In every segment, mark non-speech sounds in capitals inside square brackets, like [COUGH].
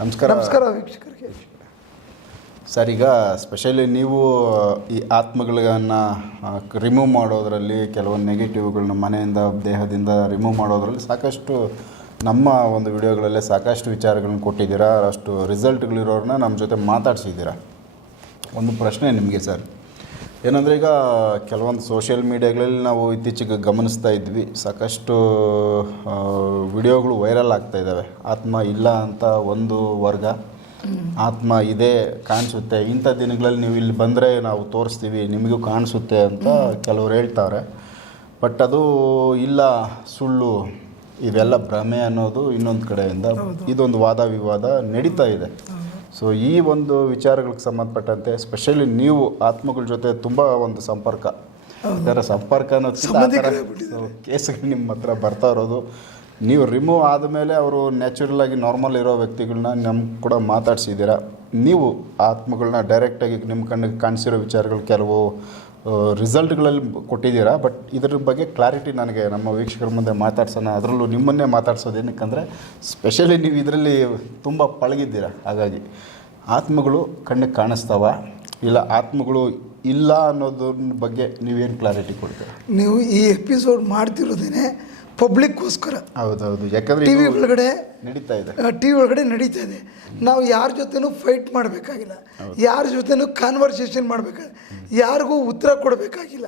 ನಮಸ್ಕಾರ. ನಮಸ್ಕಾರ ವೀಕ್ಷಕರಿಗೆ ಸರ್ ಈಗ ಸ್ಪೆಷಲಿ ನೀವು ಈ ಆತ್ಮಗಳನ್ನ ರಿಮೂವ್ ಮಾಡೋದರಲ್ಲಿ ಕೆಲವೊಂದು ನೆಗೆಟಿವ್ಗಳನ್ನ ಮನೆಯಿಂದ ದೇಹದಿಂದ ರಿಮೂವ್ ಮಾಡೋದರಲ್ಲಿ ಸಾಕಷ್ಟು ನಮ್ಮ ಒಂದು ವಿಡಿಯೋಗಳಲ್ಲೇ ಸಾಕಷ್ಟು ವಿಚಾರಗಳನ್ನ ಕೊಟ್ಟಿದ್ದೀರಾ ಅಷ್ಟು ರಿಸಲ್ಟ್ಗಳಿರೋರನ್ನ ನಮ್ಮ ಜೊತೆ ಮಾತಾಡ್ಸಿದ್ದೀರಾ? ಒಂದು ಪ್ರಶ್ನೆ ನಿಮಗೆ ಸರ್. ಏನಂದರೆ ಈಗ ಕೆಲವೊಂದು ಸೋಷಿಯಲ್ ಮೀಡಿಯಾಗಳಲ್ಲಿ ನಾವು ಇತ್ತೀಚೆಗೆ ಗಮನಿಸ್ತಾ ಇದ್ವಿ. ಸಾಕಷ್ಟು ವಿಡಿಯೋಗಳು ವೈರಲ್ ಆಗ್ತಾ ಇದ್ದಾವೆ. ಆತ್ಮ ಇಲ್ಲ ಅಂತ ಒಂದು ವರ್ಗ ಆತ್ಮ ಇದೆ ಕಾಣಿಸುತ್ತೆ. ಇಂಥ ದಿನಗಳಲ್ಲಿ ನೀವು ಇಲ್ಲಿ ಬಂದರೆ ನಾವು ತೋರಿಸ್ತೀವಿ ನಿಮಗೂ ಕಾಣಿಸುತ್ತೆ ಅಂತ ಕೆಲವರು ಹೇಳ್ತಾರೆ. ಬಟ್ ಅದು ಇಲ್ಲ ಸುಳ್ಳು ಇವೆಲ್ಲ ಭ್ರಮೆ ಅನ್ನೋದು ಇನ್ನೊಂದು ಕಡೆಯಿಂದ ಇದೊಂದು ವಾದ ವಿವಾದ ನಡೀತಾ ಇದೆ. ಸೊ ಈ ಒಂದು ವಿಚಾರಗಳಿಗೆ ಸಂಬಂಧಪಟ್ಟಂತೆ ಸ್ಪೆಷಲಿ ನೀವು ಆತ್ಮಗಳ ಜೊತೆ ತುಂಬ ಒಂದು ಸಂಪರ್ಕ. ಅದರ ಸಂಪರ್ಕ ಅನ್ನೋದು ಕೇಸ್ಗಳು ನಿಮ್ಮ ಹತ್ರ ಬರ್ತಾ ಇರೋದು. ನೀವು ರಿಮೂವ್ ಆದಮೇಲೆ ಅವರು ನ್ಯಾಚುರಲ್ ಆಗಿ ನಾರ್ಮಲ್ ಇರೋ ವ್ಯಕ್ತಿಗಳನ್ನ ನಮ್ಗೆ ಕೂಡ ಮಾತಾಡ್ಸಿದ್ದೀರಾ? ನೀವು ಆತ್ಮಗಳನ್ನ ಡೈರೆಕ್ಟಾಗಿ ನಿಮ್ಮ ಕಣ್ಣಿಗೆ ಕಾಣಿಸಿರೋ ವಿಚಾರಗಳು ಕೆಲವು ರಿಸಲ್ಟ್ಗಳಲ್ಲಿ ಕೊಟ್ಟಿದ್ದೀರಾ? ಬಟ್ ಇದ್ರ ಬಗ್ಗೆ ಕ್ಲಾರಿಟಿ ನನಗೆ ನಮ್ಮ ವೀಕ್ಷಕರ ಮುಂದೆ ಮಾತಾಡ್ಸೋಣ. ಅದರಲ್ಲೂ ನಿಮ್ಮನ್ನೇ ಮಾತಾಡ್ಸೋದು ಏನಕ್ಕಂದರೆ ಸ್ಪೆಷಲಿ ನೀವು ಇದರಲ್ಲಿ ತುಂಬ ಪಳಗಿದ್ದೀರಾ? ಹಾಗಾಗಿ, ಆತ್ಮಗಳು ಕಣ್ಣಿಗೆ ಕಾಣಿಸ್ತಾವ? ಇಲ್ಲ ಆತ್ಮಗಳು ಇಲ್ಲ ಅನ್ನೋದ್ರ ಬಗ್ಗೆ ನೀವೇನು ಕ್ಲಾರಿಟಿ ಕೊಡ್ತೀರಾ? ನೀವು ಈ ಎಪಿಸೋಡ್ ಮಾಡ್ತಿರೋದೇನೆ ಪಬ್ಲಿಕ್ಗೋಸ್ಕರ ಹೌದೌದು. ಯಾಕಂದ್ರೆ ಟಿ ವಿ ಒಳಗಡೆ ನಡೀತಾ ಇದೆ. ಟಿ ವಿ ಒಳಗಡೆ ನಡೀತಾ ಇದೆ. ನಾವು ಯಾರ ಜೊತೆನೂ ಫೈಟ್ ಮಾಡಬೇಕಾಗಿಲ್ಲ. ಯಾರ ಜೊತೆನೂ ಕಾನ್ವರ್ಸೇಷನ್ ಮಾಡಬೇಕಾಗಿಲ್ಲ ಯಾರಿಗೂ ಉತ್ತರ ಕೊಡಬೇಕಾಗಿಲ್ಲ.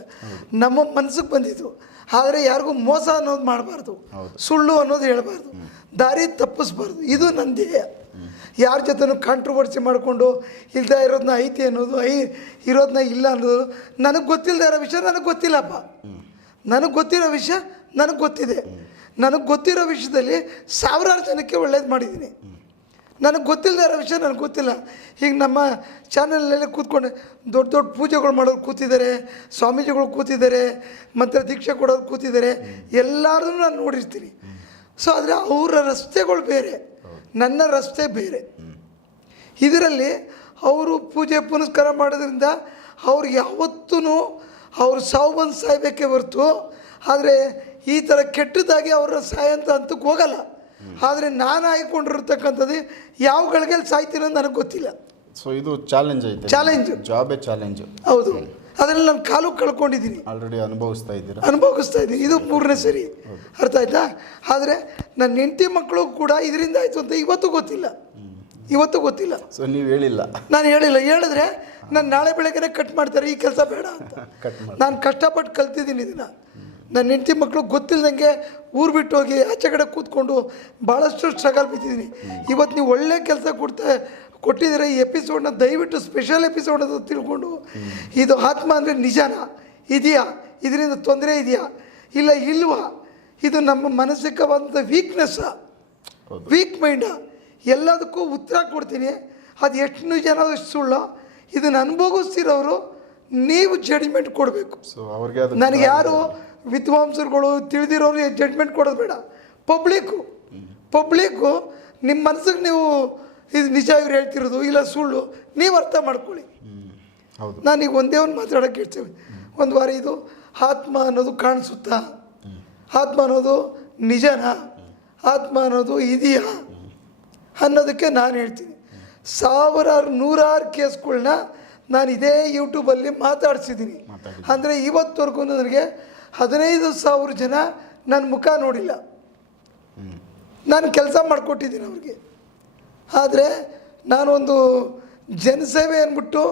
ನಮ್ಮ ಮನಸ್ಸಿಗೆ ಬಂದಿದ್ದು. ಆದರೆ ಯಾರಿಗೂ ಮೋಸ ಅನ್ನೋದು ಮಾಡಬಾರ್ದು. ಸುಳ್ಳು ಅನ್ನೋದು ಹೇಳಬಾರ್ದು. ದಾರಿ ತಪ್ಪಿಸ್ಬಾರ್ದು. ಇದು ನನ್ನ ಧ್ಯೇಯ ಯಾರ ಜೊತೆನೂ ಕಾಂಟ್ರವರ್ಸಿ ಮಾಡಿಕೊಂಡು ಇಲ್ದ ಇರೋದನ್ನ ಐತಿ ಅನ್ನೋದು ಐ ಇರೋದನ್ನ ಇಲ್ಲ ಅನ್ನೋದು ನನಗೆ ಗೊತ್ತಿಲ್ಲದೆ ಇರೋ ವಿಷಯ ನನಗೆ ಗೊತ್ತಿಲ್ಲಪ್ಪ. ನನಗೆ ಗೊತ್ತಿರೋ ವಿಷಯ ನನಗೆ ಗೊತ್ತಿದೆ. ನನಗೆ ಗೊತ್ತಿರೋ ವಿಷಯದಲ್ಲಿ ಸಾವಿರಾರು ಜನಕ್ಕೆ ಒಳ್ಳೇದು ಮಾಡಿದ್ದೀನಿ. ನನಗೆ ಗೊತ್ತಿಲ್ಲದೆ ಇರೋ ವಿಷಯ ನನಗೆ ಗೊತ್ತಿಲ್ಲ. ಈಗ ನಮ್ಮ ಚಾನಲಲ್ಲಿ ಕೂತ್ಕೊಂಡು ದೊಡ್ಡ ದೊಡ್ಡ ಪೂಜೆಗಳು ಮಾಡೋರು ಕೂತಿದ್ದಾರೆ, ಸ್ವಾಮೀಜಿಗಳು ಕೂತಿದ್ದಾರೆ, ಮಂತ್ರ ದೀಕ್ಷೆ ಕೊಡೋರು ಕೂತಿದ್ದಾರೆ. ಎಲ್ಲರನ್ನೂ ನಾನು ನೋಡಿರ್ತೀನಿ. ಸೊ ಆದರೆ ಅವರ ರಸ್ತೆಗಳು ಬೇರೆ, ನನ್ನ ರಸ್ತೆ ಬೇರೆ. ಇದರಲ್ಲಿ ಅವರು ಪೂಜೆ ಪುನಸ್ಕಾರ ಮಾಡೋದ್ರಿಂದ ಅವ್ರು ಯಾವತ್ತೂ ಅವ್ರು ಸಾವು ಬಂದು ಸಾಯ್ಬೇಕೇ ಹೊರ್ತು, ಆದರೆ ಈ ಥರ ಕೆಟ್ಟದಾಗಿ ಅವರ ಸಾಯಂತ ಹಂತಕ್ಕೆ ಹೋಗಲ್ಲ. ಆದರೆ ನಾನು ಆಯ್ಕೊಂಡಿರ್ತಕ್ಕಂಥದ್ದು ಯಾವ ಗಳಿಗೆಲ್ಲಿ ಸಾಯ್ತೀನೋ ನನಗೆ ಗೊತ್ತಿಲ್ಲ. ಸೊ ಇದು ಚಾಲೆಂಜ್ ಐತೆ. ಚಾಲೆಂಜ್ ಜಾಬೇ ಚಾಲೆಂಜ್ ಹೌದು. ಅದರಲ್ಲಿ ನಾನು ಕಾಲು ಕಳ್ಕೊಂಡಿದ್ದೀನಿ. ಆಲ್ರೆಡಿ ಅನುಭವಿಸ್ತಾ ಇದ್ದೀರಾ? ಅನುಭವಿಸ್ತಾ ಇದ್ದೀನಿ. ಇದು ಮೂರನೇ ಸರಿ. ಅರ್ಥ ಆಯ್ತಾ? ಆದರೆ ನನ್ನ ಹೆಂಡತಿ ಮಕ್ಕಳು ಕೂಡ ಇದರಿಂದ ಆಯಿತು ಅಂತ ಇವತ್ತು ಗೊತ್ತಿಲ್ಲ. ಇವತ್ತು ಗೊತ್ತಿಲ್ಲ. ಸೊ ನೀವು ಹೇಳಿಲ್ಲ. ನಾನು ಹೇಳಿಲ್ಲ. ಹೇಳಿದ್ರೆ ನಾನು ನಾಳೆ ಬೆಳಗ್ಗೆನೆ ಕಟ್ ಮಾಡ್ತಾರೆ. ಈ ಕೆಲಸ ಬೇಡ ಅಂತ. [LAUGHS] ನಾನು ಕಷ್ಟಪಟ್ಟು ಕಲ್ತಿದ್ದೀನಿ ಇದನ್ನು. ನನ್ನ ಹೆಂಡತಿ ಮಕ್ಕಳು ಗೊತ್ತಿಲ್ಲದಂಗೆ ಊರು ಬಿಟ್ಟು ಹೋಗಿ ಆಚೆ ಕಡೆ ಕೂತ್ಕೊಂಡು ಭಾಳಷ್ಟು ಸ್ಟ್ರಗಲ್ ಬಿದ್ದಿದ್ದೀನಿ. ಇವತ್ತು ನೀವು ಒಳ್ಳೆ ಕೆಲಸ ಕೊಡ್ತಾ ಕೊಟ್ಟಿದ್ದೀರ ಈ ಎಪಿಸೋಡ್ನ ದಯವಿಟ್ಟು ಸ್ಪೆಷಲ್ ಎಪಿಸೋಡ್ ಅಂತ ತಿಳ್ಕೊಂಡು ಇದು ಆತ್ಮ ಅಂದರೆ ನಿಜಾನ? ಇದೆಯಾ? ಇದರಿಂದ ತೊಂದರೆ ಇದೆಯಾ? ಇಲ್ಲ ಇಲ್ವಾ? ಇದು ನಮ್ಮ ಮಾನಸಿಕವಾದಂಥ ವೀಕ್ನೆಸ್ಸಾ. ವೀಕ್ ಮೈಂಡ ಎಲ್ಲದಕ್ಕೂ ಉತ್ತರ ಕೊಡ್ತೀನಿ. ಅದು ಎಷ್ಟು ಜನ ಸುಳ್ಳು. ಇದನ್ನು ಅನುಭವಿಸ್ತಿರೋರು ನೀವು ಜಡ್ಜ್ಮೆಂಟ್ ಕೊಡಬೇಕು. ಸೊ ಅವ್ರಿಗೆ ಅದು ನನಗೆ ಯಾರು ವಿದ್ವಾಂಸರುಗಳು ತಿಳಿದಿರೋರು ಜಡ್ಜ್ಮೆಂಟ್ ಕೊಡೋದು ಬೇಡ. ಪಬ್ಲಿಕ್ಕು ಪಬ್ಲಿಕ್ಕು ನಿಮ್ಮ ಮನಸ್ಸಿಗೆ ನೀವು ಇದು ನಿಜ ಇವ್ರು ಹೇಳ್ತಿರೋದು ಇಲ್ಲ ಸುಳ್ಳು ನೀವು ಅರ್ಥ ಮಾಡ್ಕೊಳ್ಳಿ. ಹೌದು. ನಾನೀಗ ಒಂದೇ ಒಂದು ಮಾತಾಡೋಕ್ಕೆ ಹೇಳ್ತೇವೆ ಒಂದು ವಾರ ಇದು ಆತ್ಮ ಅನ್ನೋದು ಕಾಣಿಸುತ್ತಾ? ಆತ್ಮ ಅನ್ನೋದು ನಿಜನಾ? ಆತ್ಮ ಅನ್ನೋದು ಇದೆಯಾ? ಅನ್ನೋದಕ್ಕೆ ನಾನು ಹೇಳ್ತೀನಿ. ಸಾವಿರಾರು ನೂರಾರು ಕೇಸ್ಗಳನ್ನ ನಾನು ಇದೇ ಯೂಟ್ಯೂಬಲ್ಲಿ ಮಾತಾಡ್ಸಿದ್ದೀನಿ. ಅಂದರೆ ಇವತ್ತುವರೆಗೂ ನನಗೆ ಹದಿನೈದು ಸಾವಿರ ಜನ ನನ್ನ ಮುಖ ನೋಡಿಲ್ಲ. ನಾನು ಕೆಲಸ ಮಾಡಿಕೊಟ್ಟಿದ್ದೀನಿ ಅವ್ರಿಗೆ. ಆದರೆ ನಾನೊಂದು ಜನಸೇವೆ ಅಂದ್ಬಿಟ್ಟು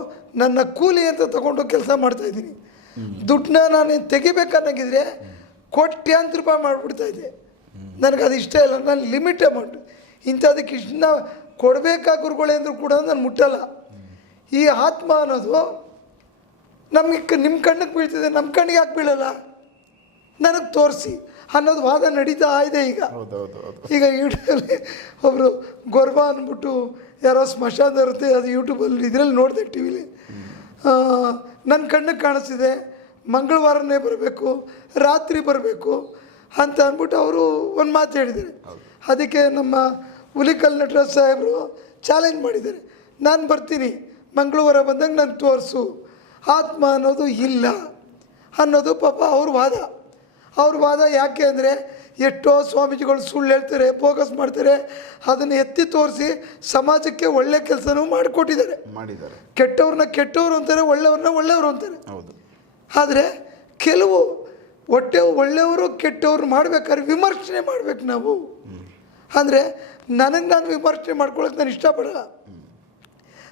ನನ್ನ ಕೂಲಿ ಅಂತ ತಗೊಂಡು ಕೆಲಸ ಮಾಡ್ತಾಯಿದ್ದೀನಿ ದುಡ್ಡನ್ನ ನಾನು ತೆಗಿಬೇಕನ್ನಾಗಿದ್ರೆ ಕೋಟ್ಯಾಂತರ ರೂಪಾಯಿ ಮಾಡಿಬಿಡ್ತಾ ಇದ್ದೆ. ನನಗೆ ಅದು ಇಷ್ಟ ಇಲ್ಲ. ನಾನು ಲಿಮಿಟ್ ಅಮೌಂಟ್ ಇಂಥದಕ್ಕೆ ಇಷ್ಟನ್ನ ಕೊಡಬೇಕಾ ಗುರುಗಳೇ ಅಂದರೂ ಕೂಡ ನಾನು ಮುಟ್ಟಲ್ಲ. ಈ ಆತ್ಮ ಅನ್ನೋದು ನಮಗೆ ನಿಮ್ಮ ಕಣ್ಣಿಗೆ ಬೀಳ್ತಿದೆ ನಮ್ಮ ಕಣ್ಣಿಗೆ ಯಾಕೆ ಬೀಳಲ್ಲ? ನನಗೆ ತೋರಿಸಿ ಅನ್ನೋದು ವಾದ ನಡೀತಾ ಇದೆ ಈಗ. ಈಗ ಯೂಟ್ಯೂಬಲ್ಲಿ ಒಬ್ಬರು ಗೊರ್ಬ ಅಂದ್ಬಿಟ್ಟು ಯಾರೋ ಸ್ಮಶಾನ ಇರುತ್ತೆ ಅದು ಯೂಟ್ಯೂಬಲ್ಲಿ ಇದರಲ್ಲಿ ನೋಡಿದೆ ಟಿ ವಿಲಿ ನನ್ನ ಕಣ್ಣಿಗೆ ಕಾಣಿಸ್ತಿದೆ ಮಂಗಳವಾರನೇ ಬರಬೇಕು ರಾತ್ರಿ ಬರಬೇಕು ಅಂತ ಅಂದ್ಬಿಟ್ಟು ಅವರು ಒಂದು ಮಾತು ಹೇಳಿದ್ದಾರೆ. ಅದಕ್ಕೆ ನಮ್ಮ ಹುಲಿಕಲ್ ನಟರಾಜ್ ಸಾಹೇಬರು ಚಾಲೆಂಜ್ ಮಾಡಿದ್ದಾರೆ. ನಾನು ಬರ್ತೀನಿ ಮಂಗಳವಾರ ಬಂದಂಗೆ ನಾನು ತೋರಿಸು. ಆತ್ಮ ಅನ್ನೋದು ಇಲ್ಲ ಅನ್ನೋದು ಪಾಪ ಅವ್ರ ವಾದ. ಅವ್ರ ವಾದ ಯಾಕೆ ಅಂದರೆ ಎಷ್ಟೋ ಸ್ವಾಮೀಜಿಗಳು ಸುಳ್ಳು ಹೇಳ್ತಾರೆ ಫೋಕಸ್ ಮಾಡ್ತಾರೆ ಅದನ್ನು ಎತ್ತಿ ತೋರಿಸಿ ಸಮಾಜಕ್ಕೆ ಒಳ್ಳೆ ಕೆಲಸನೂ ಮಾಡಿಕೊಟ್ಟಿದ್ದಾರೆ. ಮಾಡಿದ್ದಾರೆ. ಕೆಟ್ಟವ್ರನ್ನ ಕೆಟ್ಟವರು ಅಂತಾರೆ ಒಳ್ಳೆಯವ್ರನ್ನ ಒಳ್ಳೆಯವರು ಅಂತಾರೆ. ಹೌದು. ಆದರೆ ಕೆಲವು ಹೊಟ್ಟೆ ಒಳ್ಳೆಯವರು ಕೆಟ್ಟವ್ರು ಮಾಡ್ಬೇಕಾದ್ರೆ ವಿಮರ್ಶನೆ ಮಾಡ್ಬೇಕು ನಾವು. ಅಂದರೆ ನನಗೆ ನಾನು ವಿಮರ್ಶನೆ ಮಾಡ್ಕೊಳಕ್ಕೆ ನಾನು ಇಷ್ಟಪಡಲ್ಲ.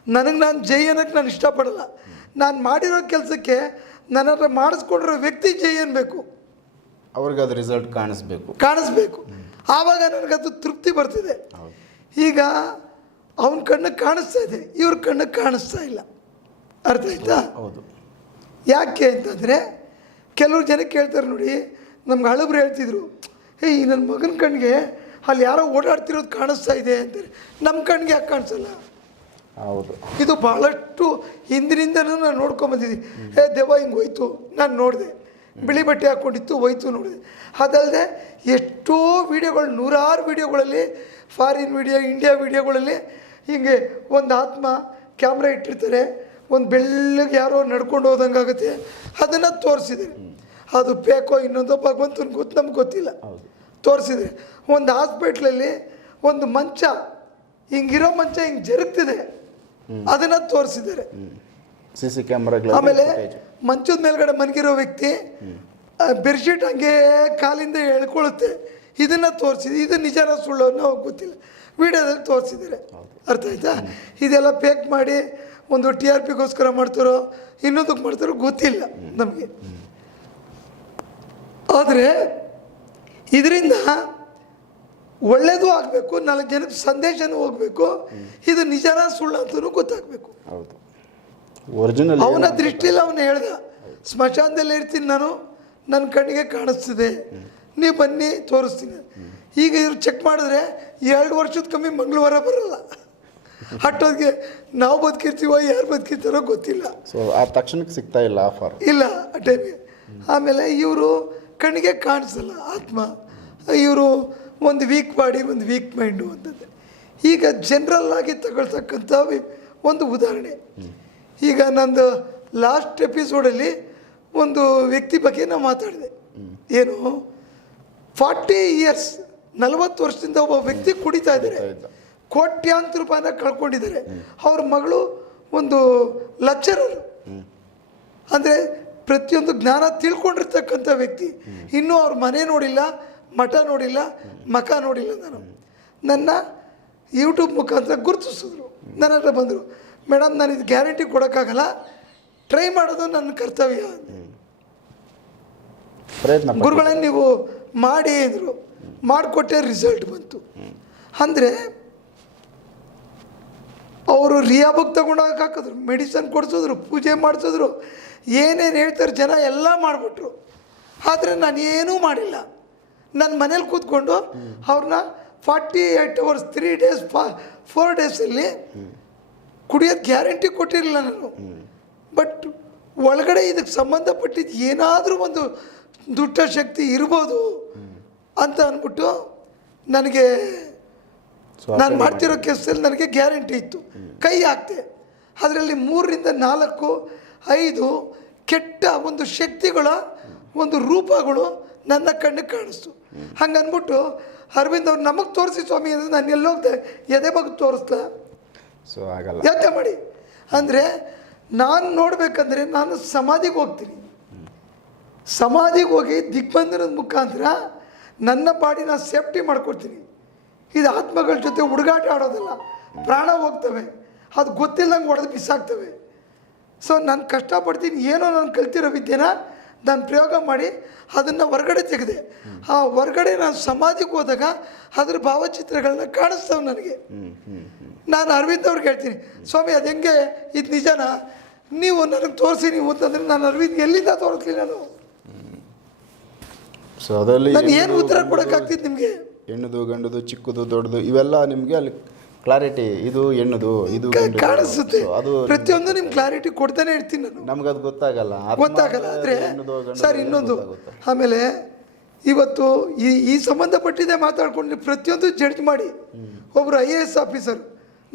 ನನಗೆ ನಾನು ಜೈ ಅನ್ನೋಕ್ಕೆ ನಾನು ಇಷ್ಟಪಡಲ್ಲ. ನಾನು ಮಾಡಿರೋ ಕೆಲಸಕ್ಕೆ ನನ್ನ ಹತ್ರ ಮಾಡಿಸ್ಕೊಂಡಿರೋ ವ್ಯಕ್ತಿ ಜೈ ಅನ್ಬೇಕು. ಅವ್ರಿಗೆ ಅದು ರಿಸಲ್ಟ್ ಕಾಣಿಸ್ಬೇಕು. ಕಾಣಿಸ್ಬೇಕು. ಆವಾಗ ನನಗದು ತೃಪ್ತಿ ಬರ್ತಿದೆ. ಈಗ ಅವನ ಕಣ್ಣಿಗೆ ಕಾಣಿಸ್ತಾ ಇದೆ ಇವ್ರ ಕಣ್ಣಿಗೆ ಕಾಣಿಸ್ತಾ ಇಲ್ಲ. ಅರ್ಥ ಆಯ್ತಾ? ಹೌದು. ಯಾಕೆ ಅಂತಂದರೆ ಕೆಲವ್ರು ಜನ ಕೇಳ್ತಾರೆ ನೋಡಿ ನಮ್ಗೆ ಹಳಬ್ರು ಹೇಳ್ತಿದ್ರು ಏಯ್ ನನ್ನ ಮಗನ ಕಣ್ಣಿಗೆ ಅಲ್ಲಿ ಯಾರೋ ಓಡಾಡ್ತಿರೋದು ಕಾಣಿಸ್ತಾ ಇದೆ ಅಂತಾರೆ. ನಮ್ಮ ಕಣ್ಣಿಗೆ ಯಾಕೆ ಕಾಣಿಸಲ್ಲ? ಹೌದು. ಇದು ಭಾಳಷ್ಟು ಹಿಂದಿನಿಂದನೂ ನಾನು ನೋಡ್ಕೊಂಬಂದಿದ್ದೀನಿ ಏ ದೆವ್ವ ಹಿಂಗೆ ಹೋಯ್ತು. ನಾನು ನೋಡಿದೆ. ಬಿಳಿ ಬಟ್ಟೆ ಹಾಕ್ಕೊಂಡಿತ್ತು ಹೋಯ್ತು ನೋಡಿದೆ. ಅದಲ್ಲದೆ ಎಷ್ಟೋ ವಿಡಿಯೋಗಳು ನೂರಾರು ವಿಡಿಯೋಗಳಲ್ಲಿ ಫಾರಿನ್ ವಿಡಿಯೋ ಇಂಡಿಯಾ ವಿಡಿಯೋಗಳಲ್ಲಿ ಹಿಂಗೆ ಒಂದು ಆತ್ಮ ಕ್ಯಾಮ್ರಾ ಇಟ್ಟಿರ್ತಾರೆ ಒಂದು ಬೆಳ್ಳಗೆ ಯಾರೋ ನಡ್ಕೊಂಡು ಹೋದಂಗಾಗುತ್ತೆ ಅದನ್ನು ತೋರಿಸಿದ್ದಾರೆ. ಅದು ಬೇಕೋ ಇನ್ನೊಂದು ಭಗವಂತನ ಗೊತ್ತು ನಮ್ಗೆ ಗೊತ್ತಿಲ್ಲ. ತೋರಿಸಿದ್ರೆ ಒಂದು ಹಾಸ್ಪಿಟ್ಲಲ್ಲಿ ಒಂದು ಮಂಚ ಹಿಂಗಿರೋ ಮಂಚ ಹಿಂಗೆ ಜರುಗ್ತಿದೆ. ಅದನ್ನು ತೋರಿಸಿದ್ದಾರೆ. ಸಿ ಸಿ ಕ್ಯಾಮ್ರಾ ಆಮೇಲೆ ಮಂಚದ ಮೇಲ್ಗಡೆ ಮನಗಿರೋ ವ್ಯಕ್ತಿ ಬೆಡ್ಶೀಟ್ ಹಂಗೆ ಕಾಲಿಂದ ಎಳ್ಕೊಳ್ಳುತ್ತೆ ಇದನ್ನ ತೋರಿಸಿದೆ. ಇದು ನಿಜನ ಸುಳ್ಳು ಅನ್ನೋ ಗೊತ್ತಿಲ್ಲ. ವಿಡಿಯೋದಲ್ಲಿ ತೋರಿಸಿದ್ದಾರೆ. ಅರ್ಥ ಆಯ್ತಾ? ಇದೆಲ್ಲ ಪೇಕ್ ಮಾಡಿ ಒಂದು ಟಿ ಆರ್ ಪಿಗೋಸ್ಕರ ಮಾಡ್ತಾರೋ, ಇನ್ನೊಂದಕ್ಕೆ ಮಾಡ್ತಾರೋ ಗೊತ್ತಿಲ್ಲ ನಮಗೆ. ಆದರೆ ಇದರಿಂದ ಒಳ್ಳೇದು ಆಗಬೇಕು, ನಾಲ್ಕು ಜನಕ್ಕೆ ಸಂದೇಶನೂ ಹೋಗಬೇಕು. ಇದು ನಿಜನ ಸುಳ್ಳು ಅಂತಲೂ ಗೊತ್ತಾಗಬೇಕು. ಹೌದು. ಒರಿಜಿನಲ್ ಅವನ ದೃಷ್ಟಿಯಲ್ಲಿ ಅವನು ಹೇಳ್ದ ಸ್ಮಶಾನದಲ್ಲಿ ಇರ್ತೀನಿ ನಾನು ನನ್ನ ಕಣ್ಣಿಗೆ ಕಾಣಿಸ್ತಿದೆ. ನೀವು ಬನ್ನಿ ತೋರಿಸ್ತೀನಿ. ಈಗ ಇವ್ರು ಚೆಕ್ ಮಾಡಿದ್ರೆ ಎರಡು ವರ್ಷದ ಕಮ್ಮಿ ಮಂಗಳವಾರ ಬರಲ್ಲ. ಅಟ್ಟೋದ್ಗೆ ನಾವು ಬದುಕಿರ್ತೀವೋ ಯಾರು ಬದುಕಿರ್ತಾರೋ ಗೊತ್ತಿಲ್ಲ. ಸೊ ಆ ತಕ್ಷಣಕ್ಕೆ ಸಿಗ್ತಾ ಇಲ್ಲ ಆಫರ್ ಇಲ್ಲ ಆ ಟೈಮಿಗೆ ಆಮೇಲೆ ಇವರು ಕಣ್ಣಿಗೆ ಕಾಣಿಸಲ್ಲ ಆತ್ಮ. ಇವರು ಒಂದು ವೀಕ್ ಬಾಡಿ ಒಂದು ವೀಕ್ ಮೈಂಡು ಅಂತಂದರೆ. ಈಗ ಜನರಲ್ ಆಗಿ ತಗೊಳ್ತಕ್ಕಂಥ ಒಂದು ಉದಾಹರಣೆ. ಈಗ ನಂದು ಲಾಸ್ಟ್ ಎಪಿಸೋಡಲ್ಲಿ ಒಂದು ವ್ಯಕ್ತಿ ಬಗ್ಗೆ ನಾವು ಮಾತಾಡಿದೆ. ಏನು? ಫಾರ್ಟಿ ಇಯರ್ಸ್ ನಲವತ್ತು ವರ್ಷದಿಂದ ಒಬ್ಬ ವ್ಯಕ್ತಿ ಕುಡಿತಾ ಇದ್ದಾರೆ. ಕೋಟ್ಯಾಂತರ ರೂಪಾಯಿನ ಕಳ್ಕೊಂಡಿದ್ದಾರೆ. ಅವ್ರ ಮಗಳು ಒಂದು ಲೆಕ್ಚರರ್ ಅಂದರೆ ಪ್ರತಿಯೊಂದು ಜ್ಞಾನ ತಿಳ್ಕೊಂಡಿರ್ತಕ್ಕಂಥ ವ್ಯಕ್ತಿ. ಇನ್ನೂ ಅವ್ರ ಮನೆ ನೋಡಿಲ್ಲ ಮಠ ನೋಡಿಲ್ಲ ಮಖ ನೋಡಿಲ್ಲ ನಾನು. ನನ್ನ ಯೂಟ್ಯೂಬ್ ಮುಖಾಂತರ ಗುರುತಿಸಿದ್ರು. ನನ್ನ ಹತ್ರ ಬಂದರು. ಮೇಡಮ್ ನಾನು ಇದು ಗ್ಯಾರಂಟಿ ಕೊಡೋಕ್ಕಾಗಲ್ಲ. ಟ್ರೈ ಮಾಡೋದು ನನ್ನ ಕರ್ತವ್ಯ. ಪ್ರಯತ್ನ ಗುರುಗಳನ್ನು ನೀವು ಮಾಡಿ ಅಂದರು. ಮಾಡಿಕೊಟ್ಟೆ ರಿಸಲ್ಟ್ ಬಂತು. ಅಂದರೆ ಅವರು ರಿಯಾಬುಕ್ ತಗೊಂಡೋಗಕ್ಕೆ ಹಾಕಿದ್ರು. ಮೆಡಿಸನ್ ಕೊಡಿಸಿದ್ರು ಪೂಜೆ ಮಾಡಿಸಿದ್ರು. ಏನೇನು ಹೇಳ್ತಾರೆ ಜನ ಎಲ್ಲ ಮಾಡಿಬಿಟ್ರು. ಆದರೆ ನಾನು ಏನೂ ಮಾಡಿಲ್ಲ. ನನ್ನ ಮನೇಲಿ ಕೂತ್ಕೊಂಡು ಅವ್ರನ್ನ forty eight hours three days ಫಾ ಫೋರ್ ಡೇಸಲ್ಲಿ ಕುಡಿಯೋದು ಗ್ಯಾರಂಟಿ ಕೊಟ್ಟಿರಲಿಲ್ಲ ನಾನು. ಬಟ್ ಒಳಗಡೆ ಇದಕ್ಕೆ ಸಂಬಂಧಪಟ್ಟಿದ್ದು ಏನಾದರೂ ಒಂದು ದುಷ್ಟ ಶಕ್ತಿ ಇರ್ಬೋದು ಅಂತ ಅಂದ್ಬಿಟ್ಟು ನನಗೆ ನಾನು ಮಾಡ್ತಿರೋ ಕೆಲಸದಲ್ಲಿ ನನಗೆ ಗ್ಯಾರಂಟಿ ಇತ್ತು. ಕೈ ಹಾಕ್ತೆ. ಅದರಲ್ಲಿ ಮೂರರಿಂದ ನಾಲ್ಕು ಐದು ಕೆಟ್ಟ ಒಂದು ಶಕ್ತಿಗಳ ಒಂದು ರೂಪಗಳು ನನ್ನ ಕಣ್ಣಿಗೆ ಕಾಣಿಸ್ತು. ಹಂಗನ್ಬಿಟ್ಟು ಅರವಿಂದ್ ಅವ್ರು ನಮಗೆ ತೋರಿಸಿ ಸ್ವಾಮಿ ಅಂದರೆ ನಾನು ಎಲ್ಲೋಗ್ದೆ ಎದೆ ಬಗ್ಗೆ ತೋರಿಸ್ಲಾ ಸೊ ಆಗಲ್ಲ. ಯಾಕೆ ಮಾಡಿ? ಅಂದರೆ ನಾನು ನೋಡಬೇಕಂದ್ರೆ ನಾನು ಸಮಾಧಿಗೆ ಹೋಗ್ತೀನಿ. ಸಮಾಧಿಗೆ ಹೋಗಿ ದಿಗ್ಬಂಧನದ ಮುಖಾಂತರ ನನ್ನ ಬಾಡಿ ನಾನು ಸೇಫ್ಟಿ ಮಾಡ್ಕೊಡ್ತೀನಿ. ಇದು ಆತ್ಮಗಳ ಜೊತೆ ಹುಡುಗಾಟ ಆಡೋದಿಲ್ಲ ಪ್ರಾಣ ಹೋಗ್ತವೆ ಅದು ಗೊತ್ತಿಲ್ಲದಂಗೆ ಹೊಡೆದು ಬಿಸಾಕ್ತವೆ. ಸೊ ನಾನು ಕಷ್ಟಪಡ್ತೀನಿ ಏನೋ ನಾನು ಕಲ್ತಿರೋ ವಿದ್ಯೆನ ನಾನು ಪ್ರಯೋಗ ಮಾಡಿ ಅದನ್ನು ಹೊರಗಡೆ ತೆಗೆದೆ. ಆ ಹೊರಗಡೆ ನಾನು ಸಮಾಧಿಗೆ ಹೋದಾಗ ಅದ್ರ ಭಾವಚಿತ್ರಗಳನ್ನ ಕಾಣಿಸ್ತವೆ ನನಗೆ. ನಾನು ಅರವಿಂದ್ ಅವ್ರಿಗೆ ಹೇಳ್ತೀನಿ ಸ್ವಾಮಿ ಅದು ಹೆಂಗೆ? ಇದು ನಿಜನಾ? ನೀವು ನನಗೆ ತೋರಿಸಿ ನೀವು ಅಂತಂದ್ರೆ ನಾನು ಅರವಿಂದ್ ಎಲ್ಲಿಂದ ತೋರಿಸ್ಲಿ ನಾನು? ಸೊ ಅದರಲ್ಲಿ ನಾನು ಏನು ಉತ್ತರ ಕೊಡೋಕ್ಕಾಗ್ತಿತ್ತು ನಿಮಗೆ? ಹೆಣ್ಣುದು ಗಂಡದು ಚಿಕ್ಕದು ದೊಡ್ಡದು ಇವೆಲ್ಲ ನಿಮಗೆ ಅಲ್ಲಿ ಕ್ಲಾರಿಟಿ ಇದು ಹೆಣ್ಣುದು ಇದು ಕಾಣಿಸುತ್ತೆ. So, ಅದು ಪ್ರತಿಯೊಂದು ನಿಮ್ಗೆ ಕ್ಲಾರಿಟಿ ಕೊಡ್ತಾನೆ ಇರ್ತೀನಿ ನಾನು. ನಮ್ಗದು ಗೊತ್ತಾಗಲ್ಲ. ಆತ್ಮ ಗೊತ್ತಾಗಲ್ಲ ಆದರೆ ಹೆಣ್ಣುದು, ಗಂಡುದು ಸರ್ ಏನು ಇನ್ನೊಂದು. ಗೊತ್ತಾಗುತ್ತೆ. ಆಮೇಲೆ ಇವತ್ತು ಈ ಈ ಸಂಬಂಧಪಟ್ಟಿದ್ದೆ ಮಾತಾಡ್ಕೊಂಡು ಪ್ರತಿಯೊಂದು ಜಡ್ಜ್ ಮಾಡಿ. ಒಬ್ಬರು ಐ ಎ ಎಸ್ ಆಫೀಸರ್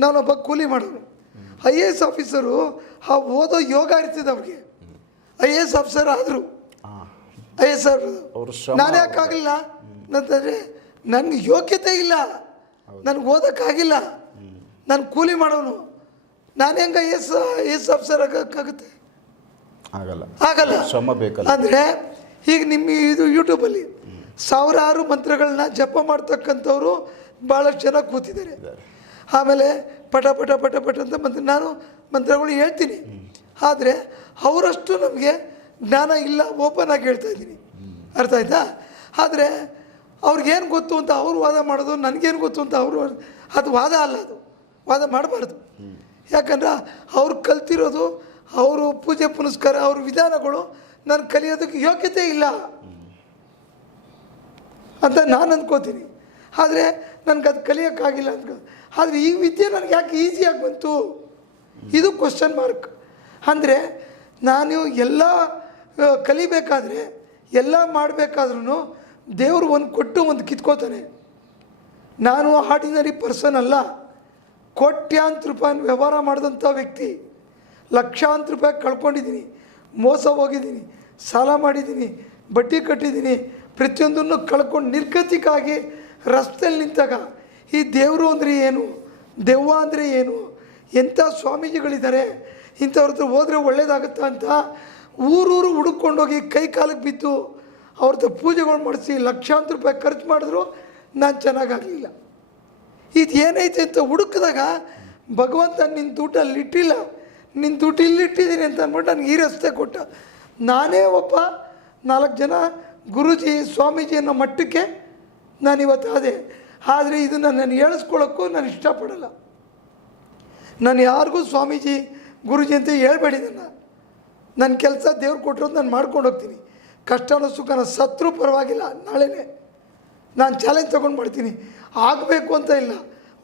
ನಾನೊಬ್ಬ ಕೂಲಿ ಮಾಡೋನು ಐ ಎ ಎಸ್ ಆಫೀಸರು ಆ ಓದೋ ಯೋಗ ಇರ್ತಿದ್ದ ಅವ್ರಿಗೆ. ಐ ಎ ಎಸ್ ಆಫೀಸರ್ ಆದರು. ಐ ಎಸ್ ಆರ್ ನಾನು ಯಾಕಾಗಲಿಲ್ಲ ಅಂತಂದರೆ ನನಗೆ ಯೋಗ್ಯತೆ ಇಲ್ಲ. ನನಗೆ ಓದೋಕ್ಕಾಗಿಲ್ಲ ನಾನು ಕೂಲಿ ಮಾಡೋನು. ನಾನು ಹೆಂಗೆ I S I S officer ಆಗೋಕ್ಕಾಗುತ್ತೆ ಆಗಲ್ಲ. ಆಗಲ್ಲ. ಶ್ರಮ ಬೇಕಲ್ಲ. ಅಂದರೆ ಈಗ ನಿಮ್ಮ ಇದು ಯೂಟ್ಯೂಬಲ್ಲಿ ಸಾವಿರಾರು ಮಂತ್ರಗಳನ್ನ ಜಪ ಮಾಡ್ತಕ್ಕಂಥವ್ರು ಭಾಳಷ್ಟು ಜನ ಕೂತಿದ್ದಾರೆ. ಆಮೇಲೆ ಪಟ ಪಟ ಪಟ ಪಟ ಅಂತ ಮಂತ್ರ ನಾನು ಮಂತ್ರಗಳು ಹೇಳ್ತೀನಿ. ಆದರೆ ಅವರಷ್ಟು ನಮಗೆ ಜ್ಞಾನ ಇಲ್ಲ, ಓಪನ್ ಆಗಿ ಹೇಳ್ತಾ ಇದ್ದೀನಿ. ಅರ್ಥ ಆಯ್ತಾ? ಆದರೆ ಅವ್ರಿಗೇನು ಗೊತ್ತು ಅಂತ ಅವರು ವಾದ ಮಾಡೋದು, ನನಗೇನು ಗೊತ್ತು ಅಂತ ಅವರು ಅದು ವಾದ ಅಲ್ಲ ಅದು. ವಾದ ಮಾಡಬಾರ್ದು. ಯಾಕಂದ್ರೆ ಅವ್ರು ಕಲ್ತಿರೋದು, ಅವರು ಪೂಜೆ ಪುನಸ್ಕಾರ, ಅವ್ರ ವಿಧಾನಗಳು ನಾನು ಕಲಿಯೋದಕ್ಕೆ ಯೋಗ್ಯತೆ ಇಲ್ಲ ಅಂತ ನಾನು ಅಂದ್ಕೋತೀನಿ. ಆದರೆ ನನಗೆ ಅದು ಕಲಿಯೋಕ್ಕಾಗಿಲ್ಲ ಅಂತ ಆದರೆ ಈ ವಿದ್ಯೆ ನನಗೆ ಯಾಕೆ ಈಸಿಯಾಗಿ ಬಂತು? ಇದು ಕ್ವಶನ್ ಮಾರ್ಕ್ ಅಂದರೆ ನಾನು ಎಲ್ಲ ಕಲಿಬೇಕಾದ್ರೆ, ಎಲ್ಲ ಮಾಡಬೇಕಾದ್ರೂ ದೇವರು ಒಂದು ಕೊಟ್ಟು ಒಂದು ಕಿತ್ಕೋತಾನೆ. ನಾನು ಆರ್ಡಿನರಿ ಪರ್ಸನ್ ಅಲ್ಲ. ಕೋಟ್ಯಾಂತರ ರೂಪಾಯಿ ವ್ಯವಹಾರ ಮಾಡಿದಂಥ ವ್ಯಕ್ತಿ. ಲಕ್ಷಾಂತರ ರೂಪಾಯಿ ಕಳ್ಕೊಂಡಿದ್ದೀನಿ. ಮೋಸ ಹೋಗಿದ್ದೀನಿ. ಸಾಲ ಮಾಡಿದ್ದೀನಿ. ಬಡ್ಡಿ ಕಟ್ಟಿದ್ದೀನಿ. ಪ್ರತಿಯೊಂದನ್ನು ಕಳ್ಕೊಂಡು ನಿರ್ಗತಿಕಾಗಿ ರಸ್ತೆಯಲ್ಲಿ ನಿಂತಾಗ, ಈ ದೇವರು ಅಂದರೆ ಏನು? ದೆವ್ವ ಅಂದರೆ ಏನು? ಎಂಥ ಸ್ವಾಮೀಜಿಗಳಿದ್ದಾರೆ ಇಂಥವ್ರ ಹತ್ರ ಹೋದರೆ ಒಳ್ಳೇದಾಗುತ್ತಾ ಅಂತ ಊರೂರು ಹುಡುಕೊಂಡೋಗಿ ಕೈ ಕಾಲಿಗೆ ಬಿದ್ದು ಅವ್ರದ್ದು ಪೂಜೆಗಳು ಮಾಡಿಸಿ ಲಕ್ಷಾಂತರ ರೂಪಾಯಿ ಖರ್ಚು ಮಾಡಿದ್ರು ನಾನು ಚೆನ್ನಾಗಾಗಲಿಲ್ಲ. ಇದು ಏನೈತೆ ಅಂತ ಹುಡುಕಿದಾಗ, ಭಗವಂತ ನಿನ್ನ ದುಡ್ಡಲ್ಲಿ ಇಟ್ಟಿಲ್ಲ. ನಿನ್ನ ದುಡ್ಡು ಇಲ್ಲಿಟ್ಟಿದ್ದೀನಿ ಅಂತ ಅಂದ್ಬಿಟ್ಟು ನನಗೆ ಈ ರಸ್ತೆ ಕೊಟ್ಟ. ನಾನೇ ಒಬ್ಬ ನಾಲ್ಕು ಜನ ಗುರುಜಿ ಸ್ವಾಮೀಜಿ ಅನ್ನೋ ಮಟ್ಟಕ್ಕೆ ನಾನು ಇವತ್ತು ಅದೇ. ಆದರೆ ಇದನ್ನು ನಾನು ಹೇಳಿಸ್ಕೊಳ್ಳೋಕ್ಕೂ ನಾನು ಇಷ್ಟಪಡಲ್ಲ. ನಾನು ಯಾರಿಗೂ ಸ್ವಾಮೀಜಿ ಗುರುಜಿ ಅಂತ ಹೇಳ್ಬೇಡಿ ನನ್ನ. ನನ್ನ ಕೆಲಸ ದೇವ್ರು ಕೊಟ್ಟಿರೋದು ನಾನು ಮಾಡ್ಕೊಂಡು ಹೋಗ್ತೀನಿ. ಕಷ್ಟನೋ ಸುಖನ ಸತ್ರು ಪರವಾಗಿಲ್ಲ ನಾಳೆನೇ. ನಾನು ಚಾಲೆಂಜ್ ತೊಗೊಂಡು ಮಾಡ್ತೀನಿ. ಆಗಬೇಕು ಅಂತ ಇಲ್ಲ.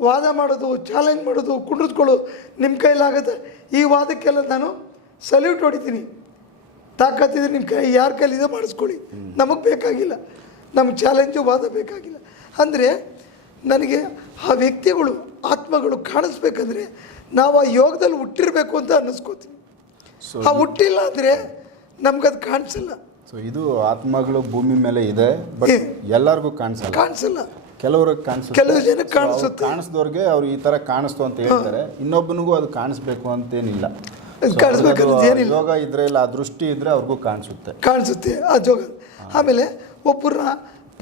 ವಾದ ಮಾಡೋದು ಚಾಲೆಂಜ್ ಮಾಡೋದು ಕುಂಡಿಸ್ಕೊಳ್ಳೋದು ನಿಮ್ಮ ಕೈಲಾಗುತ್ತೆ ಈ ವಾದಕ್ಕೆಲ್ಲ ನಾನು ಸಲ್ಯೂಟ್ ಹೊಡಿತೀನಿ. ತಾಕತ್ತಿದ್ರೆ ನಿಮ್ಮ ಕೈ ಯಾರ ಕೈಲಿದೆ ಮಾಡಿಸ್ಕೊಳ್ಳಿ. ನಮಗೆ ಬೇಕಾಗಿಲ್ಲ. ನಮಗೆ ಚಾಲೆಂಜು ವಾದ ಬೇಕಾಗಿಲ್ಲ. ಅಂದರೆ ನನಗೆ ಆ ವ್ಯಕ್ತಿಗಳು ಆತ್ಮಗಳು ಕಾಣಿಸ್ಬೇಕಂದ್ರೆ ನಾವು ಆ ಯೋಗದಲ್ಲಿ ಹುಟ್ಟಿರಬೇಕು ಅಂತ ಅನ್ನಿಸ್ಕೋತೀವಿ ಆ ಹುಟ್ಟಿಲ್ಲ ಅಂದರೆ ನಮ್ಗದು ಕಾಣಿಸಲ್ಲ. ಸೊ ಇದು ಆತ್ಮಗಳು ಭೂಮಿ ಮೇಲೆ ಇದೆ ಬಟ್ ಎಲ್ಲರಿಗೂ ಕಾಣಿಸಲ್ಲ. ಕಾಣಿಸಲ್ಲ. ಕೆಲವ್ರಿಗೆ ಕಾಣಿಸುತ್ತೆ. ಕೆಲವು ಜನಕ್ಕೆ ಕಾಣಿಸುತ್ತೆ. ಕಾಣಿಸ್ದವ್ರಿಗೆ ಅವ್ರು ಈ ತರ ಕಾಣಿಸ್ತು ಅಂತ ಹೇಳ್ತಾರೆ. ಇನ್ನೊಬ್ಬನಿಗೂ ಅದು ಕಾಣಿಸ್ಬೇಕು ಅಂತೇನಿಲ್ಲ. ಕಾಣಿಸ್ಬೇಕು. ಯೋಗ ಇದ್ರೆ ಇಲ್ಲ ಆ ದೃಷ್ಟಿ ಇದ್ರೆ ಅವ್ರಿಗೂ ಕಾಣಿಸುತ್ತೆ. ಕಾಣಿಸುತ್ತೆ ಆ ಜೋಗ. ಆಮೇಲೆ ಒಬ್ಬರನ್ನ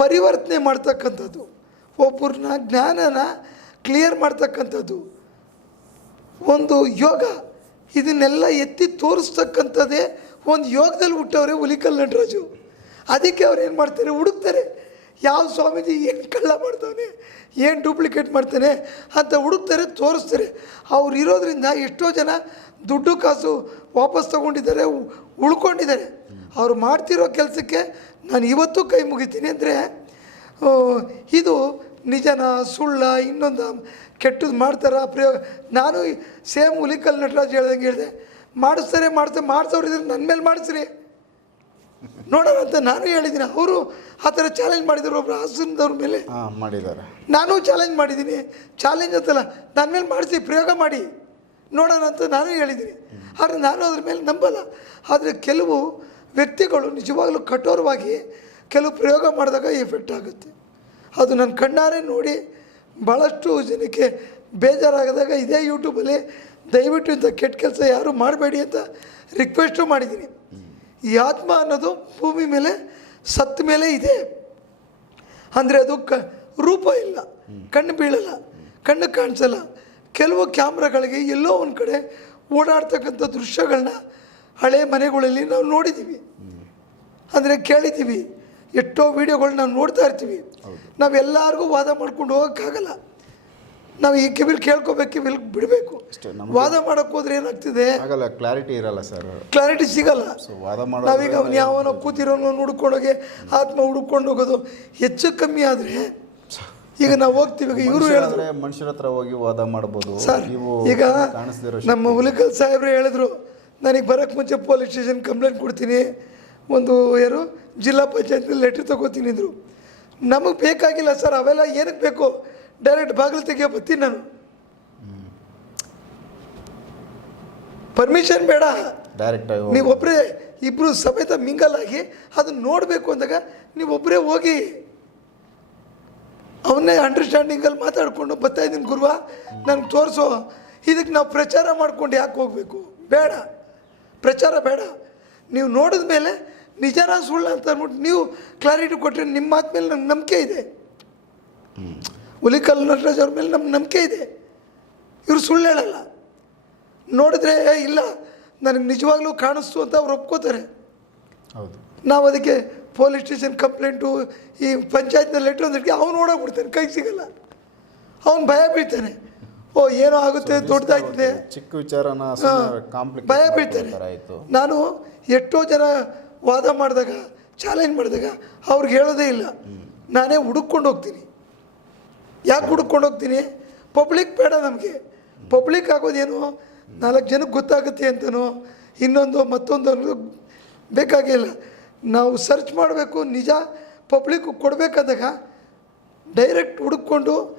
ಪರಿವರ್ತನೆ ಮಾಡ್ತಕ್ಕಂಥದ್ದು, ಒಬ್ಬರನ್ನ ಜ್ಞಾನನ ಕ್ಲಿಯರ್ ಮಾಡ್ತಕ್ಕಂಥದ್ದು. ಒಂದು ಯೋಗ ಇದನ್ನೆಲ್ಲ ಎತ್ತಿ ತೋರಿಸ್ತಕ್ಕಂಥದ್ದೇ ಒಂದು ಯೋಗದಲ್ಲಿ ಹುಟ್ಟವ್ರೆ ಹುಲಿಕಲ್ ನಟರಾಜು. ಅದಕ್ಕೆ ಅವ್ರು ಏನು ಮಾಡ್ತಾರೆ? ಹುಡುಕ್ತಾರೆ. ಯಾವ ಸ್ವಾಮೀಜಿ ಏನು ಕಳ್ಳ ಮಾಡ್ತಾನೆ ಏನು ಡೂಪ್ಲಿಕೇಟ್ ಮಾಡ್ತಾನೆ ಅಂತ ಹುಡುಕ್ತಾರೆ, ತೋರಿಸ್ತಾರೆ. ಅವ್ರು ಇರೋದ್ರಿಂದ ಎಷ್ಟೋ ಜನ ದುಡ್ಡು ಕಾಸು ವಾಪಸ್ ತಗೊಂಡಿದ್ದಾರೆ, ಉಳ್ಕೊಂಡಿದ್ದಾರೆ. ಅವ್ರು ಮಾಡ್ತಿರೋ ಕೆಲಸಕ್ಕೆ ನಾನು ಇವತ್ತು ಕೈ ಮುಗಿತೀನಿ ಅಂದರೆ ಇದು ನಿಜನ ಸುಳ್ಳ ಇನ್ನೊಂದು ಕೆಟ್ಟದ್ದು ಮಾಡ್ತಾರ? ಪ್ರಯೋಗ ನಾನು ಸೇಮ್ ಹುಲಿಕಲ್ ನಟರಾಜ್ ಹೇಳ್ದಂಗೆ ಹೇಳಿದೆ ಮಾಡಿಸ್ತಾರೆ ಮಾಡ್ತಾರೆ ಮಾಡ್ಸೋರು ಇದ್ರೆ ನನ್ನ ಮೇಲೆ ಮಾಡಿಸ್ರಿ. ನೋಡೋಣ ಅಂತ ನಾನು ಹೇಳಿದ್ದೀನಿ. ಅವರು ಆ ಥರ ಚಾಲೆಂಜ್ ಮಾಡಿದ್ರು ಒಬ್ಬರು ಹಾಸನದವ್ರ ಮೇಲೆ. ಮಾಡಿದ್ದಾರೆ. ನಾನು ಚಾಲೆಂಜ್ ಮಾಡಿದ್ದೀನಿ. ಚಾಲೆಂಜ್ ಅಂತಲ್ಲ ನನ್ನ ಮೇಲೆ ಮಾಡಿಸಿ ಪ್ರಯೋಗ ಮಾಡಿ. ನೋಡೋಣ ಅಂತ ನಾನು ಹೇಳಿದ್ದೀನಿ. ಆದರೆ ನಾನು ಅದ್ರ ಮೇಲೆ ನಂಬಲ್ಲ. ಆದರೆ ಕೆಲವು ವ್ಯಕ್ತಿಗಳು ನಿಜವಾಗಲೂ ಕಠೋರವಾಗಿ ಕೆಲವು ಪ್ರಯೋಗ ಮಾಡಿದಾಗ ಎಫೆಕ್ಟ್ ಆಗುತ್ತೆ. ಅದು ನನ್ನ ಕಣ್ಣಾರೆ ನೋಡಿ ಭಾಳಷ್ಟು ಜನಕ್ಕೆ ಬೇಜಾರಾಗದಾಗ ಇದೇ ಯೂಟ್ಯೂಬಲ್ಲಿ ದಯವಿಟ್ಟು ಇಂಥ ಕೆಟ್ಟ ಕೆಲಸ ಯಾರೂ ಮಾಡಬೇಡಿ ಅಂತ ರಿಕ್ವೆಸ್ಟು ಮಾಡಿದ್ದೀನಿ. ಈ ಆತ್ಮ ಅನ್ನೋದು ಭೂಮಿ ಮೇಲೆ ಸತ್ತ ಮೇಲೆ ಇದೆ. ಅಂದರೆ ಅದು ಕ, ರೂಪ ಇಲ್ಲ. ಕಣ್ಣು ಬೀಳಲ್ಲ, ಕಣ್ಣು ಕಾಣಿಸಲ್ಲ. ಕೆಲವು ಕ್ಯಾಮ್ರಾಗಳಿಗೆ ಎಲ್ಲೋ ಒಂದು ಕಡೆ ಓಡಾಡ್ತಕ್ಕಂಥ ದೃಶ್ಯಗಳನ್ನ ಹಳೆ ಮನೆಗಳಲ್ಲಿ ನಾವು ನೋಡಿದ್ದೀವಿ. ಅಂದರೆ ಕೇಳಿದ್ದೀವಿ. ಎಷ್ಟೋ ವೀಡಿಯೋಗಳು ನಾವು ನೋಡ್ತಾ ಇರ್ತೀವಿ. ನಾವೆಲ್ಲರಿಗೂ ವಾದ ಮಾಡ್ಕೊಂಡು ಹೋಗೋಕ್ಕಾಗಲ್ಲ. ನಾವು ಈ ಕಿವಿಲ್ ಕೇಳ್ಕೊಬೇಕು ಕಿವಿಲ್ ಬಿಡಬೇಕು. ವಾದ ಮಾಡೋಕ್ಕೆ ಹೋದ್ರೆ ಏನಾಗ್ತಿದೆ? ಆಗಲ್ಲ ಕ್ಲಾರಿಟಿ ಇರಲ್ಲ ಸರ್ ಕ್ಲಾರಿಟಿ ಸಿಗಲ್ಲ. ಸೊ ವಾದ ನಾವೀಗ ಅವ್ನು ಯಾವನೋ ಕೂತಿರೋನೋ ಹುಡ್ಕೊಂಡೋಗಿ ಆತ್ಮ ಹುಡ್ಕೊಂಡು ಹೋಗೋದು ಹೆಚ್ಚು ಕಮ್ಮಿ ಆದರೆ ಈಗ ನಾವು ಹೋಗ್ತೀವಿ. ಈಗ ಇವರು ಹೇಳಿದ್ರೆ. ಮನುಷ್ಯರ ಹತ್ರ ಹೋಗಿ ವಾದ ಮಾಡ್ಬೋದು. ಸರ್ ಈಗ ನಮ್ಮ ಹುಲಿಕಲ್ ಸಾಹೇಬ್ರು ಹೇಳಿದ್ರು ನನಗೆ ಬರೋಕ್ಕೆ ಮುಂಚೆ ಪೊಲೀಸ್ ಸ್ಟೇಷನ್ ಕಂಪ್ಲೇಂಟ್ ಕೊಡ್ತೀನಿ. ಒಂದು ಯಾರು ಜಿಲ್ಲಾ ಪಂಚಾಯತ್ ಲೆಟ್ರ್ ತೊಗೋತೀನಿ ಇದ್ರು ನಮಗೆ ಬೇಕಾಗಿಲ್ಲ ಸರ್ ಅವೆಲ್ಲ ಏನಕ್ಕೆ ಬೇಕು? ಡೈರೆಕ್ಟ್ ಬಾಗಿಲು ತೆಗಿಯೋ ಬರ್ತೀನಿ ನಾನು. ಪರ್ಮಿಷನ್ ಬೇಡ. ಡೈರೆಕ್ಟ್ ನೀವೊಬ್ಬರೇ ನೀವು ಒಬ್ಬರೇ ಇಬ್ಬರು ಸಮೇತ ಮಿಂಗಲ್ ಆಗಿ ಅದನ್ನು ನೋಡಬೇಕು ಅಂದಾಗ ನೀವು ಒಬ್ಬರೇ ಹೋಗಿ. ಅವನ್ನೇ ಅಂಡರ್ಸ್ಟ್ಯಾಂಡಿಂಗಲ್ಲಿ ಮಾತಾಡಿಕೊಂಡು ಬರ್ತಾ ಇದ್ದೀನಿ ಗುರುವ. ನನಗೆ ತೋರಿಸೋ. ಇದಕ್ಕೆ ನಾವು ಪ್ರಚಾರ ಮಾಡ್ಕೊಂಡು ಯಾಕೆ ಹೋಗಬೇಕು? ಬೇಡ. ಪ್ರಚಾರ ಬೇಡ. ನೀವು ನೋಡಿದ ಮೇಲೆ ನಿಜನ ಸುಳ್ಳು ಅಂತ ಅಂದ್ಬಿಟ್ಟು ನೀವು ಕ್ಲಾರಿಟಿ ಕೊಟ್ಟರೆ ನಿಮ್ಮ ಮಾತು ಮೇಲೆ ನಂಗೆ ನಂಬಿಕೆ ಇದೆ. ಹುಲಿಕಲ್ ನಟರಾಜ್ ಅವ್ರ ಮೇಲೆ ನಮ್ಗೆ ನಂಬಿಕೆ ಇದೆ. ಇವರು ಸುಳ್ಳು ಹೇಳಲ್ಲ. ನೋಡಿದ್ರೆ "ಏ, ಇಲ್ಲ ನನಗೆ ನಿಜವಾಗ್ಲೂ ಕಾಣಿಸ್ತು ಅಂತ ಅವ್ರು ಒಪ್ಕೋತಾರೆ. ಹೌದು. ನಾವು ಅದಕ್ಕೆ ಪೊಲೀಸ್ ಸ್ಟೇಷನ್ ಕಂಪ್ಲೇಂಟು ಈ ಪಂಚಾಯತ್ನ ಲೆಟ್ರ್ ಅಂದಿಟ್ಟು ಅವ್ನು ಓಡೋಗ್ಬಿಡ್ತಾನೆ ಕೈ ಸಿಗಲ್ಲ. ಅವ್ನು ಭಯ ಬೀಳ್ತಾನೆ. ಓ ಏನೋ ಆಗುತ್ತೆ ದೊಡ್ಡದಾಗ್ತದೆ. ಚಿಕ್ಕ ವಿಚಾರನ ಭಯ ಬೀಳ್ತಾರೆ. ನಾನು ಎಷ್ಟೋ ಜನ ವಾದ ಮಾಡಿದಾಗ ಚಾಲೆಂಜ್ ಮಾಡಿದಾಗ ಅವ್ರಿಗೆ ಹೇಳೋದೇ ಇಲ್ಲ. ನಾನೇ ಹುಡುಕೊಂಡು ಹೋಗ್ತೀನಿ. ಯಾಕೆ ಹುಡುಕೊಂಡು ಹೋಗ್ತೀನಿ? ಪಬ್ಲಿಕ್ ಬೇಡ ನಮಗೆ. ಪಬ್ಲಿಕ್ ಆಗೋದೇನು? ನಾಲ್ಕು ಜನಕ್ಕೆ ಗೊತ್ತಾಗುತ್ತೆ ಅಂತನೋ? ಇನ್ನೊಂದು ಮತ್ತೊಂದು ಅನ್ನೋದು ಬೇಕಾಗಿಲ್ಲ. ನಾವು ಸರ್ಚ್ ಮಾಡಬೇಕು ನಿಜ ಪಬ್ಲಿಕ್ ಕೊಡಬೇಕಾದಾಗ ಡೈರೆಕ್ಟ್ ಹುಡುಕೊಂಡು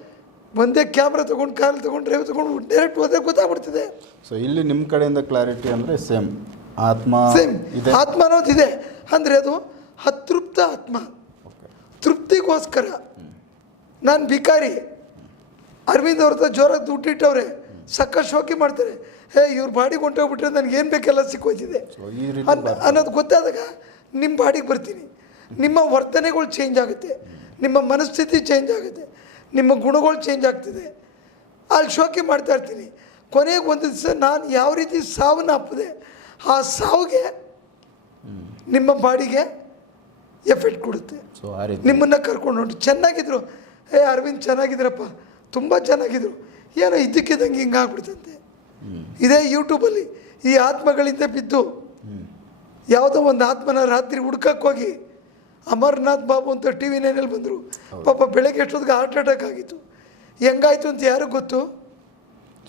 ಒಂದೇ ಕ್ಯಾಮ್ರಾ ತೊಗೊಂಡು ಕಾರ್ ತೊಗೊಂಡು ಡ್ರೈವ್ ತೊಗೊಂಡು ಡೈರೆಕ್ಟ್ ಹೋದ್ರೆ ಗೊತ್ತಾಗ್ಬಿಡ್ತಿದೆ. ಸೊ ಇಲ್ಲಿ ನಿಮ್ಮ ಕಡೆಯಿಂದ ಕ್ಲಾರಿಟಿ ಅಂದರೆ ಸೇಮ್ ಆತ್ಮ ಸೇಮ್ ಇದೆ. ಆತ್ಮ ಅನ್ನೋದಿದೆ ಅಂದರೆ ಅದು ಅತೃಪ್ತ ಆತ್ಮ. ತೃಪ್ತಿಗೋಸ್ಕರ. ನಾನು ಭಿಕಾರಿ. ಅರವಿಂದ್ ಅವ್ರ ಜೋರಾಗಿ ದುಡ್ಡಿಟ್ಟವ್ರೆ ಸಕ್ಕ ಶೋಕಿ ಮಾಡ್ತಾರೆ. ಹೇ ಇವ್ರ ಬಾಡಿಗೆ ಹೊಂಟೋಗ್ಬಿಟ್ರೆ ನನಗೆ ಏನು ಬೇಕೆಲ್ಲ ಸಿಕ್ಕೋಯ್ತಿದೆ. ಅನ್ನೋದು ಗೊತ್ತಾದಾಗ ನಿಮ್ಮ ಬಾಡಿಗೆ ಬರ್ತೀನಿ. ನಿಮ್ಮ ವರ್ತನೆಗಳು ಚೇಂಜ್ ಆಗುತ್ತೆ. ನಿಮ್ಮ ಮನಸ್ಥಿತಿ ಚೇಂಜ್ ಆಗುತ್ತೆ. ನಿಮ್ಮ ಗುಣಗಳು ಚೇಂಜ್ ಆಗ್ತಿದೆ. ಅಲ್ಲಿ ಶೋಕಿ ಮಾಡ್ತಾ ಇರ್ತೀನಿ. ಕೊನೆಗೆ ಒಂದು ದಿವಸ ನಾನು ಯಾವ ರೀತಿ ಸಾವನ್ನ ಅಪ್ಪದೆ ಆ ಸಾವಿಗೆ ನಿಮ್ಮ ಬಾಡಿಗೆ ಎಫೆಕ್ಟ್ ಕೊಡುತ್ತೆ. ನಿಮ್ಮನ್ನು ಕರ್ಕೊಂಡು ಹೊಂಟು ಚೆನ್ನಾಗಿದ್ರು. ಏ ಅರವಿಂದ್ ಚೆನ್ನಾಗಿದ್ರಪ್ಪ. ತುಂಬ ಚೆನ್ನಾಗಿದ್ರು. ಏನೋ ಇದ್ದಕ್ಕಿದ್ದಂಗೆ ಹಿಂಗೆ ಆಗ್ಬಿಡ್ತಂತೆ. ಇದೇ ಯೂಟ್ಯೂಬಲ್ಲಿ ಈ ಆತ್ಮಗಳಿಂದ ಬಿದ್ದು ಯಾವುದೋ ಒಂದು ಆತ್ಮನ ರಾತ್ರಿ ಹುಡ್ಕಕ್ಕೆ ಹೋಗಿ ಅಮರ್ನಾಥ್ ಬಾಬು ಅಂತ ಟಿ ವಿ ನೈನಲ್ಲಿ ಬಂದರು. ಪಾಪ ಬೆಳಗ್ಗೆ ಎಷ್ಟೊತ್ತಿಗೆ ಹಾರ್ಟ್ ಅಟ್ಯಾಕ್ ಆಗಿತ್ತು. ಹೆಂಗಾಯ್ತು ಅಂತ ಯಾರಿಗೂ ಗೊತ್ತು?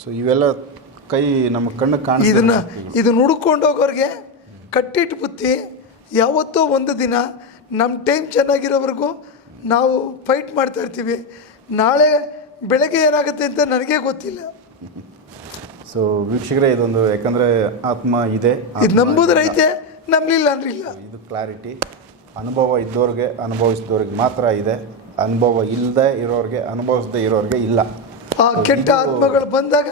ಸೊ ಇವೆಲ್ಲ ಕೈ ನಮ್ಮ ಕಣ್ಣು ಕಾಣ ಇದನ್ನು. ಇದನ್ನ ಹುಡ್ಕೊಂಡು ಹೋಗೋರಿಗೆ ಕಟ್ಟಿಟ್ಟು ಬುತ್ತಿ ಯಾವತ್ತೋ ಒಂದು ದಿನ ನಮ್ಮ ಟೈಮ್ ಚೆನ್ನಾಗಿರೋವರೆಗೂ ನಾವು ಫೈಟ್ ಮಾಡ್ತಾ ಇರ್ತೀವಿ. ನಾಳೆ ಬೆಳಗ್ಗೆ ಏನಾಗುತ್ತೆ ಅಂತ ನನಗೆ ಗೊತ್ತಿಲ್ಲ. ಸೊ ವೀಕ್ಷಕರೇ ಇದೊಂದು ಯಾಕಂದರೆ ಆತ್ಮ ಇದೆ ಇದು ಆತ್ಮ ನಂಬುದ್ರೆ ಇಲ್ಲ. ಐತೆ ನಂಬಲಿಲ್ಲ ಅಂದ್ರೆ ಇಲ್ಲ ಇದು ಕ್ಲಾರಿಟಿ ಅನುಭವ ಇದ್ದವ್ರಿಗೆ ಅನುಭವಿಸಿದವ್ರಿಗೆ ಮಾತ್ರ ಇದೆ. ಅನುಭವ ಇಲ್ಲದೆ ಇರೋರಿಗೆ ಅನುಭವಿಸದೆ ಇರೋರಿಗೆ ಇಲ್ಲ. ಆ ಕೆಟ್ಟ ಆತ್ಮಗಳು ಬಂದಾಗ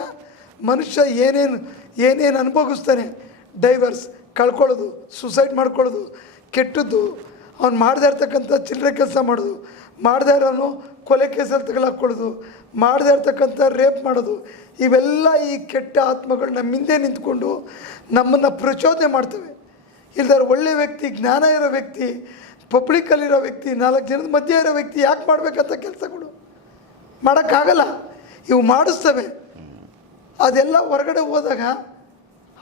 ಮನುಷ್ಯ ಏನೇನು ಏನೇನು ಅನುಭವಿಸ್ತಾನೆ? ಡೈವರ್ಸ್ ಕಳ್ಕೊಳ್ಳೋದು ಸುಸೈಡ್ ಮಾಡ್ಕೊಳ್ಳೋದು ಕೆಟ್ಟದ್ದು. ಅವ್ನು ಮಾಡದೇ ಇರ್ತಕ್ಕಂಥ ಚಿಲ್ಲರೆ ಕೆಲಸ ಮಾಡೋದು ಮಾಡದೇ ಇರೋನು ಕೊಲೆ ಕೇಸಲ್ಲಿ ಹಾಕ್ಕೊಳ್ಳೋದು ಮಾಡದೇ ಇರ್ತಕ್ಕಂಥ ರೇಪ್ ಮಾಡೋದು. ಇವೆಲ್ಲ ಈ ಕೆಟ್ಟ ಆತ್ಮಗಳು ನಮ್ಮ ಹಿಂದೆ ನಿಂತ್ಕೊಂಡು ನಮ್ಮನ್ನು ಪ್ರಚೋದನೆ ಮಾಡ್ತವೆ. ಇಲ್ದಾರ ಒಳ್ಳೆ ವ್ಯಕ್ತಿ, ಜ್ಞಾನ ಇರೋ ವ್ಯಕ್ತಿ ಪಬ್ಲಿಕ್ಕಲ್ಲಿರೋ ವ್ಯಕ್ತಿ, ನಾಲ್ಕು ಜನದ ಮಧ್ಯೆ ಇರೋ ವ್ಯಕ್ತಿ ಯಾಕೆ ಮಾಡಬೇಕಂತ ಕೆಲಸಗಳು ಮಾಡೋಕ್ಕಾಗಲ್ಲ. ಇವು ಮಾಡಿಸ್ತವೆ. ಅದೆಲ್ಲ ಹೊರಗಡೆ ಹೋದಾಗ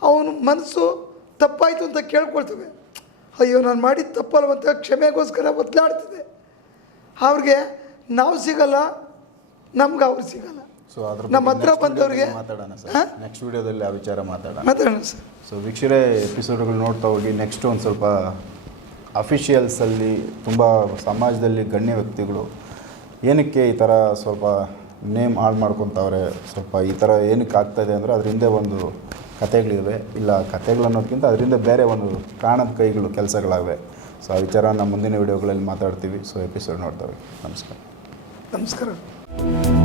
ಅವನು ಮನಸ್ಸು ತಪ್ಪಾಯಿತು ಅಂತ ಕೇಳ್ಕೊಳ್ತವೆ. ಅಯ್ಯೋ, ನಾನು ಮಾಡಿದ ತಪ್ಪಲ್ವಂತ ಕ್ಷಮೆಗೋಸ್ಕರ ಒತ್ತಲಾಡ್ತಿದೆ ಅವ್ರಿಗೆ ನಾವು ಸಿಗಲ್ಲ, ನಮ್ಗೆ ಅವ್ರು ಸಿಗಲ್ಲ. ಸೊ ಅದ್ರ ನಮ್ಮ ಹತ್ರ ಬಂದವ್ರಿಗೆ? ಮಾತಾಡೋಣ ಸರ್. ನೆಕ್ಸ್ಟ್ ವಿಡಿಯೋದಲ್ಲಿ ಆ ವಿಚಾರ ಮಾತಾಡೋಣ. ಮಾತಾಡೋಣ ಸರ್. ಸೊ ವೀಕ್ಷರೇ ಎಪಿಸೋಡ್ಗಳು ನೋಡ್ತಾ ಹೋಗಿ ನೆಕ್ಸ್ಟ್ ಒಂದು ಸ್ವಲ್ಪ ಅಫಿಷಿಯಲ್ಸಲ್ಲಿ ತುಂಬ ಸಮಾಜದಲ್ಲಿ ಗಣ್ಯ ವ್ಯಕ್ತಿಗಳು ಏನಕ್ಕೆ ಈ ಥರ ಸ್ವಲ್ಪ ನೇಮ್ ಹಾಳು ಮಾಡ್ಕೊತಾವ್ರೆ ಸ್ವಲ್ಪ ಈ ಥರ ಏನಕ್ಕೆ ಆಗ್ತಾಯಿದೆ ಅಂದರೆ ಅದ್ರ ಹಿಂದೆ ಒಂದು ಕತೆಗಳಿವೆ ಇಲ್ಲ ಕತೆಗಳು ಅನ್ನೋದಕ್ಕಿಂತ ಅದರಿಂದ ಬೇರೆ ಒಂದು ಕಾಣದ ಕೈಗಳು ಕೆಲಸಗಳಾಗಿವೆ. ಸೊ ಆ ವಿಚಾರ ನಮ್ಮ ಮುಂದಿನ ವಿಡಿಯೋಗಳಲ್ಲಿ ಮಾತಾಡ್ತೀವಿ. ಸೊ ಎಪಿಸೋಡ್ ನೋಡ್ತಾವೆ ನಮಸ್ಕಾರ. ನಮಸ್ಕಾರ.